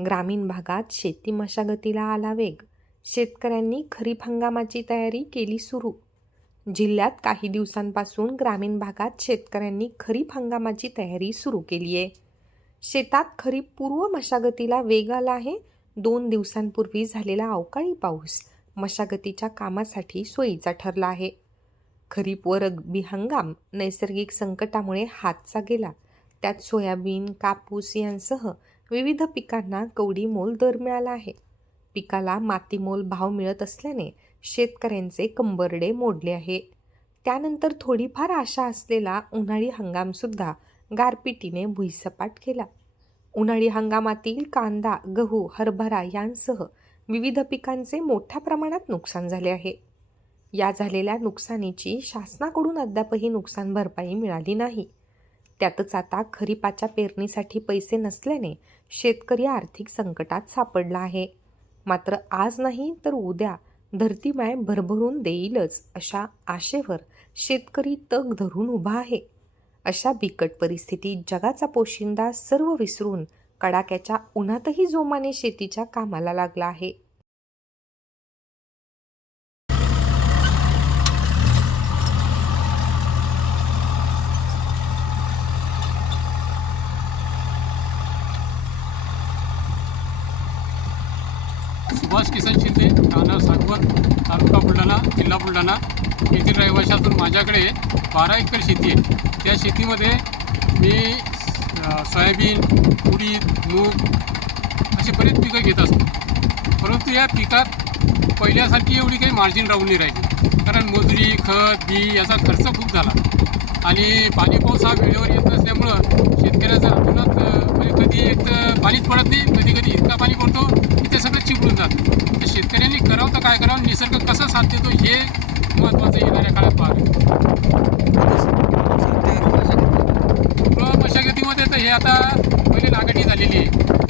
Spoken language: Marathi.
ग्रामीण भागात शेती मशागतीला आला वेग. शेतकऱ्यांनी खरीप हंगामाची तयारी केली सुरू. जिल्ह्यात काही दिवसांपासून ग्रामीण भागात शेतकऱ्यांनी खरीप हंगामाची तयारी सुरू केली आहे शेतात खरीप पूर्व मशागतीला वेग आला आहे. दोन दिवसांपूर्वी झालेला अवकाळी पाऊस मशागतीच्या कामासाठी सोयीचा ठरला आहे. खरीप व रग्बी हंगाम नैसर्गिक संकटामुळे हातचा गेला. त्यात सोयाबीन कापूस यांसह विविध पिकांना कवडीमोल दर मिळाला आहे. पिकाला मातीमोल भाव मिळत असल्याने शेतकऱ्यांचे कंबरडे मोडले आहे. त्यानंतर थोडीफार आशा असलेला उन्हाळी हंगामसुद्धा गारपिटीने भुईसपाट केला. उन्हाळी हंगामातील कांदा गहू हरभरा यांसह विविध पिकांचे मोठ्या प्रमाणात नुकसान झाले आहे. या झालेल्या नुकसानीची शासनाकडून अद्यापही नुकसान भरपाई मिळाली नाही. त्यातच आता खरीपाच्या पेरणीसाठी पैसे नसल्याने शेतकरी आर्थिक संकटात सापडला आहे. मात्र आज नाही तर उद्या धरतीमाय भरभरून देईलच अशा आशेवर शेतकरी तग धरून उभा आहे. अशा बिकट परिस्थितीत जगाचा पोशिंदा सर्व विसरून कडाक्याच्या उन्हातही जोमाने शेतीच्या कामाला लागला आहे. सुभाष किसन शिंदे राहणार सागवत तालुका बुलढाणा जिल्हा बुलढाणा. येथील रहिवाशी असून माझ्याकडे बारा एकर शेती आहे. त्या शेतीमध्ये मी सोयाबीन उडीद मूग असे बरेच पिकं घेत असतो. परंतु या पिकात पहिल्यासारखी एवढी काही मार्जिन राहून नाही राहिली. कारण मजुरी खत बी याचा खर्च खूप झाला. आणि पाणी पाऊस हा वेळेवर येत नसल्यामुळं शेतकऱ्याचं अतोनात म्हणजे कधी एक तर पाणीच पडत नाही कधी कधी इतका पाणी पडतो. सगळं चिपळून जातं. तर शेतकऱ्यांनी करावं तर काय करावं? निसर्ग कसा साथ देतो हे महत्त्वाचं येणाऱ्या काळात पाहावे. मशागतीमध्ये तर हे आता पहिले लागणी झालेली आहे.